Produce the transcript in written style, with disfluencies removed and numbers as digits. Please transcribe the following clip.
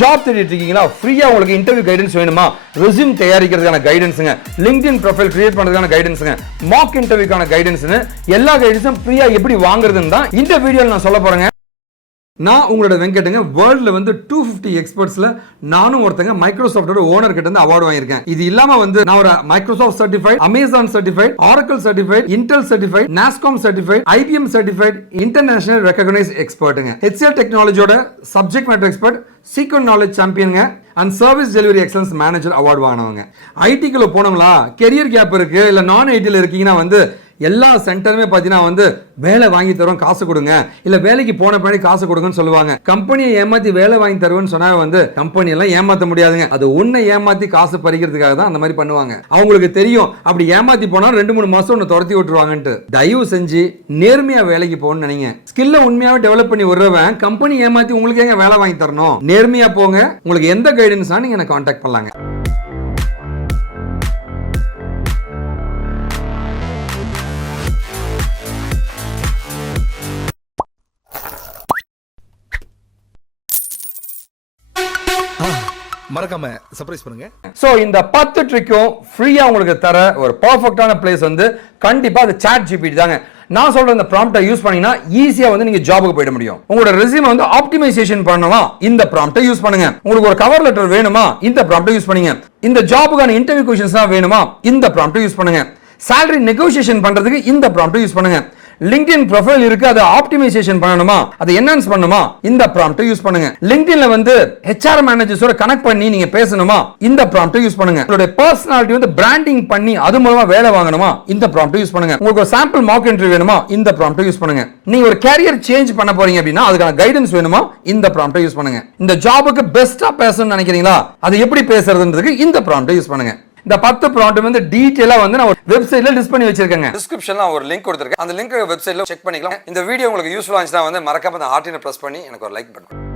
Job தேடிட்டு இருக்கீங்களா? ஃப்ரீயா உங்களுக்கு இன்டர்வியூ கைடன்ஸ் வேணுமா? ரெஸ்யூம் தயாரிக்கிறதுக்கான கைடன்ஸ்ங்க, LinkedIn ப்ரொஃபைல் கிரியேட் பண்றதுக்கான கைடன்ஸ்ங்க, மாக் இன்டர்வியூக்கான கைடன்ஸ்னு எல்லா கைடன்ஸும் ஃப்ரீயா எப்படி வாங்குறதுன்னு தான் இந்த வீடியோல நான் சொல்ல போறேங்க. நான் உங்களோட வெங்கட்டுங்க. வேர்ல்ட்ல வந்து 250 எக்ஸ்பர்ட்ஸ்ல நானும் ஒருத்தங்க மைக்ரோசாஃப்டோட ஓனர் கிட்ட இருந்து அவார்டு வாங்கியிருக்கேன். இது இல்லாம வந்து நான் ஒரு Microsoft certified, Amazon certified, Oracle certified, Intel certified, NASSCOM certified, IBM certified, international recognised எக்ஸ்பர்ட்டுங்க. HCL டெக்னாலஜியோட subject matter expert, sequent knowledge சாம்பியனுங்க and service delivery excellence manager award வாங்கினவங்க. ஐடிக்குள்ள போனோம்களா, கெரியர் கேப் இருக்கு, இல்ல நான் ஐடியில் இருக்கீங்கன்னா வந்து எல்லா சென்டருமே பார்த்தீங்கன்னா வந்து வேலை வாங்கி தருவோம், காசு கொடுங்க, இல்ல வேலைக்கு போன பின்னாடி காசு கொடுங்கன்னு சொல்லுவாங்க. கம்பெனியை ஏமாத்தி வேலை வாங்கி தருவேன்னு சொன்னா வந்து கம்பெனி எல்லாம் ஏமாத்த முடியாதுங்க. அது உன்னை ஏமாத்தி காசு பறிக்கிறதுக்காக தான் அந்த மாதிரி பண்ணுவாங்க. அவங்களுக்கு தெரியும் அப்படி ஏமாத்தி போனா 2-3 மாசம் ஒன்று துரத்தி விட்டுருவாங்கன்ட்டு. தயவு செஞ்சு நேர்மையா வேலைக்கு போகணும்னு நினைங்க. ஸ்கில்ல உண்மையாவே டெவலப் பண்ணி விடுறவன் கம்பெனி ஏமாத்தி உங்களுக்கு ஏங்க வேலை வாங்கி தரணும்? நேர்மையா போங்க. உங்களுக்கு எந்த கைடன்ஸ் நீங்க என்ன கான்டாக்ட் பண்ணலாங்க. மறக்காம சர்ப்ரைஸ் பண்ணுங்க. சோ இந்த 10 ட்ரிக்கும் ஃப்ரீயா உங்களுக்கு தர ஒரு பெர்ஃபெக்ட்டான பிளேஸ் வந்து கண்டிப்பா அது ChatGPT தாங்க. நான் சொல்ற இந்த ப்ராம்ப்டை யூஸ் பண்ணீங்கன்னா ஈஸியா வந்து நீங்க ஜாபுக்கு போயிட முடியும். உங்களோட ரெஸ்யூம் வந்து ஆப்டிமைசேஷன் பண்ணணுமா, இந்த ப்ராம்ப்டை யூஸ் பண்ணுங்க. உங்களுக்கு ஒரு கவர் லெட்டர் வேணுமா, இந்த ப்ராம்ப்டை யூஸ் பண்ணுங்க. இந்த ஜாபுக்கான இன்டர்வியூ क्वेश्चंस தான் வேணுமா, இந்த ப்ராம்ப்டை யூஸ் பண்ணுங்க. salary negotiation பண்றதுக்கு இந்த ப்ராம்ப்டை யூஸ் பண்ணுங்க. LinkedIn ப்ரொஃபைல் இருக்கு, அதை ஆப்டிமைசேஷன் பண்ணணுமா, அதை என்ஹான்ஸ் பண்ணணுமா, இந்த ப்ராம்ப்டை யூஸ் பண்ணுங்க. LinkedInல வந்து HR மேனேஜர்ஸோட கனெக்ட் பண்ணி நீங்க பேசணுமா, இந்த ப்ராம்ப்டை யூஸ் பண்ணுங்க. உங்களுடைய பர்சனாலிட்டி வந்து பிராண்டிங் பண்ணி அது மூலமா வேலை வாங்கணுமா, இந்த ப்ராம்ப்டை யூஸ் பண்ணுங்க. உங்களுக்கு ஒரு சாம்பிள் மார்க் இன்டர்வியூ வேணுமா, இந்த ப்ராம்ப்டை யூஸ் பண்ணுங்க. நீங்க ஒரு கேரியர் சேஞ்ச் பண்ண போறீங்க அப்படின்னா அதுக்கான கைடன்ஸ் வேணுமா, இந்த ப்ராம்ப்டை யூஸ் பண்ணுங்க. இந்த ஜாபுக்கு பெஸ்டா பேசணும்னு நினைக்கிறீங்களா, அது எப்படி பேசுறதுன்றதுக்கு இந்த ப்ராம்ப்டை யூஸ் பண்ணுங்க. இந்த 10 ப்ராம்ப்ட் வந்து டீடைலா வந்து நான் ஒரு வெப்சைட்ல லிஸ்ட் பண்ணி வச்சிருக்கேங்க. டிஸ்கிரிப்ஷன்ல ஒரு லிங்க் கொடுத்திருக்கேன். அந்த லிங்க் வெப்சைட்ல செக் பண்ணிக்கலாம். இந்த வீடியோ உங்களுக்கு யூஸ்ஃபுல்லா இருந்துச்சுனா வந்து மறக்காம அந்த ஹார்ட் பிரஸ் பண்ணி எனக்கு ஒரு லைக் பண்ணுங்க.